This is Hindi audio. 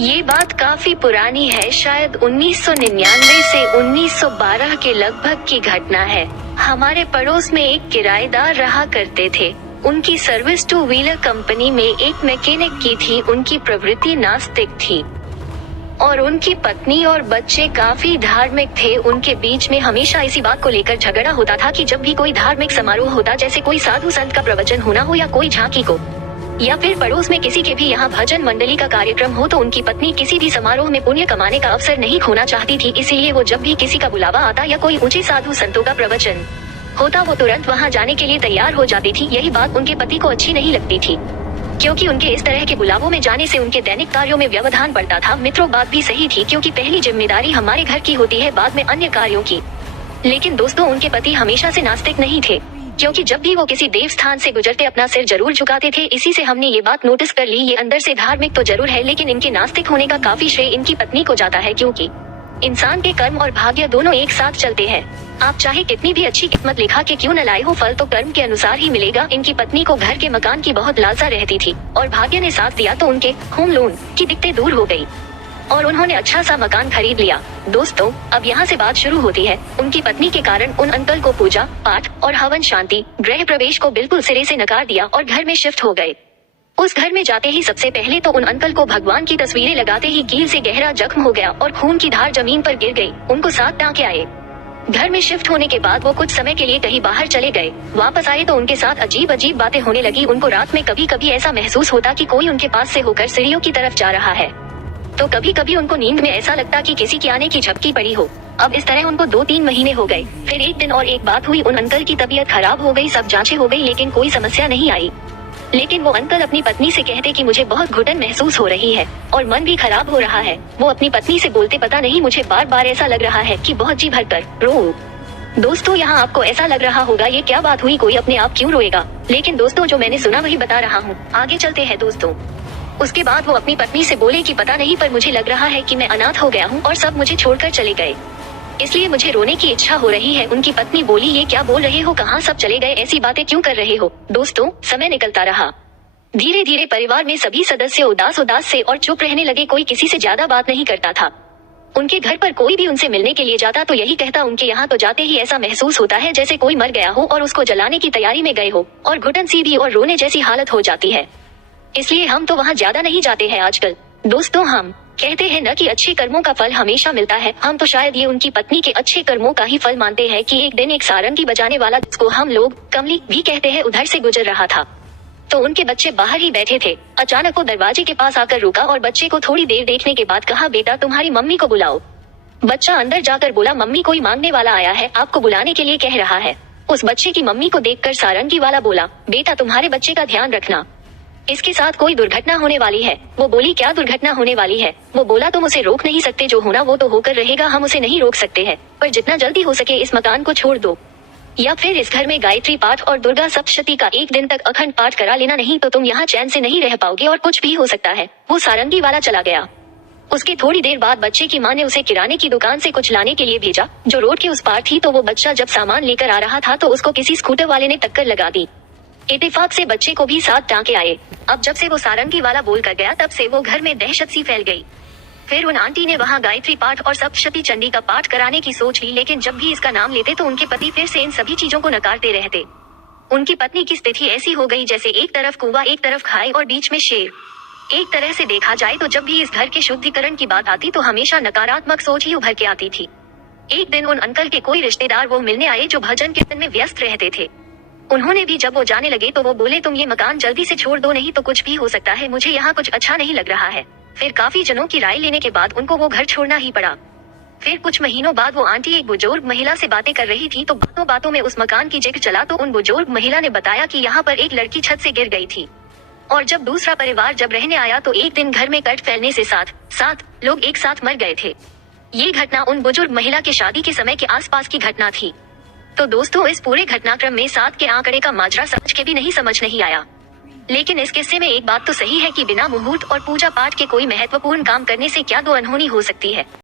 ये बात काफी पुरानी है, शायद 1999 से 1912 के लगभग की घटना है। हमारे पड़ोस में एक किराएदार रहा करते थे। उनकी सर्विस टू व्हीलर कंपनी में एक मैकेनिक की थी। उनकी प्रवृत्ति नास्तिक थी और उनकी पत्नी और बच्चे काफी धार्मिक थे। उनके बीच में हमेशा इसी बात को लेकर झगड़ा होता था कि जब भी कोई धार्मिक समारोह होता, जैसे कोई साधु संत का प्रवचन होना हो या कोई झांकी को, या फिर पड़ोस में किसी के भी यहाँ भजन मंडली का कार्यक्रम हो, तो उनकी पत्नी किसी भी समारोह में पुण्य कमाने का अवसर नहीं खोना चाहती थी। इसीलिए वो जब भी किसी का बुलावा आता या कोई ऊंचे साधु संतों का प्रवचन होता, वो तुरंत वहाँ जाने के लिए तैयार हो जाती थी। यही बात उनके पति को अच्छी नहीं लगती थी, क्योंकि उनके इस तरह के बुलावों में जाने से उनके दैनिक कार्यों में व्यवधान पड़ता था। मित्रों, बात भी सही थी, क्योंकि पहली जिम्मेदारी हमारे घर की होती है, बाद में अन्य कार्यों की। लेकिन दोस्तों, उनके पति हमेशा से नास्तिक नहीं थे, क्योंकि जब भी वो किसी देव स्थान से गुजरते अपना सिर जरूर झुकाते थे। इसी से हमने ये बात नोटिस कर ली, ये अंदर से धार्मिक तो जरूर है, लेकिन इनके नास्तिक होने का काफी श्रेय इनकी पत्नी को जाता है, क्योंकि इंसान के कर्म और भाग्य दोनों एक साथ चलते हैं। आप चाहे कितनी भी अच्छी किस्मत लिखा के क्यों न लाए हो, फल तो कर्म के अनुसार ही मिलेगा। इनकी पत्नी को घर के मकान की बहुत लालसा रहती थी और भाग्य ने साथ दिया तो उनके होम लोन की दिक्कतें दूर हो गई और उन्होंने अच्छा सा मकान खरीद लिया। दोस्तों, अब यहाँ से बात शुरू होती है। उनकी पत्नी के कारण उन अंकल को पूजा पाठ और हवन शांति गृह प्रवेश को बिल्कुल सिरे से नकार दिया और घर में शिफ्ट हो गए। उस घर में जाते ही सबसे पहले तो उन अंकल को भगवान की तस्वीरें लगाते ही कील से गहरा जख्म हो गया और खून की धार जमीन पर गिर गई। उनको 7 टांके आए। घर में शिफ्ट होने के बाद वो कुछ समय के लिए कहीं बाहर चले गए। वापस आए तो उनके साथ अजीब अजीब बातें होने लगी। उनको रात में कभी कभी ऐसा महसूस होता कि कोई उनके पास से होकर सीढ़ियों की तरफ जा रहा है, तो कभी कभी उनको नींद में ऐसा लगता कि किसी के आने की झपकी पड़ी हो। अब इस तरह उनको 2-3 महीने हो गए। फिर एक दिन और एक बात हुई, उन अंकल की तबीयत खराब हो गई। सब जांचें हो गई, लेकिन कोई समस्या नहीं आई। लेकिन वो अंकल अपनी पत्नी से कहते कि मुझे बहुत घुटन महसूस हो रही है और मन भी खराब हो रहा है। वो अपनी पत्नी से बोलते, पता नहीं मुझे बार बार ऐसा लग रहा है कि बहुत जी भर कर रो। दोस्तों, यहाँ आपको ऐसा लग रहा होगा ये क्या बात हुई, कोई अपने आप क्यों रोएगा? लेकिन दोस्तों, जो मैंने सुना वही बता रहा हूँ। आगे चलते हैं दोस्तों। उसके बाद वो अपनी पत्नी से बोले कि पता नहीं, पर मुझे लग रहा है कि मैं अनाथ हो गया हूँ और सब मुझे छोड़कर चले गए, इसलिए मुझे रोने की इच्छा हो रही है। उनकी पत्नी बोली, ये क्या बोल रहे हो, कहाँ सब चले गए, ऐसी बातें क्यों कर रहे हो? दोस्तों, समय निकलता रहा। धीरे धीरे परिवार में सभी सदस्य उदास से और चुप रहने लगे। कोई किसी से ज्यादा बात नहीं करता था। उनके घर पर कोई भी उनसे मिलने के लिए जाता तो यही कहता, उनके यहाँ तो जाते ही ऐसा महसूस होता है जैसे कोई मर गया हो और उसको जलाने की तैयारी में गए हो, और घुटन सी भी और रोने जैसी हालत हो जाती है। इसलिए हम तो वहाँ ज्यादा नहीं जाते हैं आजकल। दोस्तों, हम कहते हैं न कि अच्छे कर्मों का फल हमेशा मिलता है। हम तो शायद ये उनकी पत्नी के अच्छे कर्मों का ही फल मानते हैं कि एक दिन एक सारंगी बजाने वाला, जिसको हम लोग कमली भी कहते हैं, उधर से गुजर रहा था। तो उनके बच्चे बाहर ही बैठे थे। अचानक वो दरवाजे के पास आकर रुका और बच्चे को थोड़ी देर देखने के बाद कहा, बेटा तुम्हारी मम्मी को बुलाओ। बच्चा अंदर जाकर बोला, मम्मी कोई मांगने वाला आया है, आपको बुलाने के लिए कह रहा है। उस बच्चे की मम्मी को देखकर सारंगी वाला बोला, बेटा तुम्हारे बच्चे का ध्यान रखना, इसके साथ कोई दुर्घटना होने वाली है। वो बोली, क्या दुर्घटना होने वाली है? वो बोला, तुम उसे रोक नहीं सकते, जो होना वो तो होकर रहेगा, हम उसे नहीं रोक सकते हैं, पर जितना जल्दी हो सके इस मकान को छोड़ दो, या फिर इस घर में गायत्री पाठ और दुर्गा सप्तशती का एक दिन तक अखंड पाठ करा लेना, नहीं तो तुम यहाँ चैन से नहीं रह पाओगे और कुछ भी हो सकता है। वो सारंगी वाला चला गया। उसके थोड़ी देर बाद बच्चे की माँ ने उसे किराने की दुकान से कुछ लाने के लिए भेजा, जो रोड के उस पार थी। तो वो बच्चा जब सामान लेकर आ रहा था तो उसको किसी स्कूटर वाले ने टक्कर लगा दी। इत्तेफाक से बच्चे को भी 7 टांके आए। अब जब से वो सारंगी वाला बोल कर गया, तब से वो घर में दहशत सी फैल गई। फिर उन आंटी ने वहाँ गायत्री पाठ और सप्तशती चंडी का पाठ कराने की सोच ली, लेकिन जब भी इसका नाम लेते तो उनके पति फिर से इन सभी चीजों को नकारते रहते। उनकी पत्नी की स्थिति ऐसी हो गई जैसे एक तरफ कुआं, एक तरफ खाई और बीच में शेर। एक तरह से देखा जाए तो जब भी इस घर के शुद्धिकरण की बात आती तो हमेशा नकारात्मक सोच ही उभर के आती थी। एक दिन उन अंकल के कोई रिश्तेदार वो मिलने आए, जो भजन कीर्तन में व्यस्त रहते थे। उन्होंने भी जब वो जाने लगे तो वो बोले, तुम ये मकान जल्दी से छोड़ दो, नहीं तो कुछ भी हो सकता है, मुझे यहाँ कुछ अच्छा नहीं लग रहा है। फिर काफी जनों की राय लेने के बाद उनको वो घर छोड़ना ही पड़ा। फिर कुछ महीनों बाद वो आंटी एक बुजुर्ग महिला से बातें कर रही थी, तो बातों बातों में उस मकान की जिक्र चला। तो उन बुजुर्ग महिला ने बताया कि यहाँ पर एक लड़की छत से गिर गई थी, और जब दूसरा परिवार जब रहने आया तो एक दिन घर में कट फैलने से 7 लोग एक साथ मर गए थे। ये घटना उन बुजुर्ग महिला के शादी के समय के आसपास की घटना थी। तो दोस्तों, इस पूरे घटनाक्रम में 7 के आंकड़े का माजरा समझ के भी नहीं समझ नहीं आया। लेकिन इस किस्से में एक बात तो सही है कि बिना मुहूर्त और पूजा पाठ के कोई महत्वपूर्ण काम करने से क्या दो अनहोनी हो सकती है।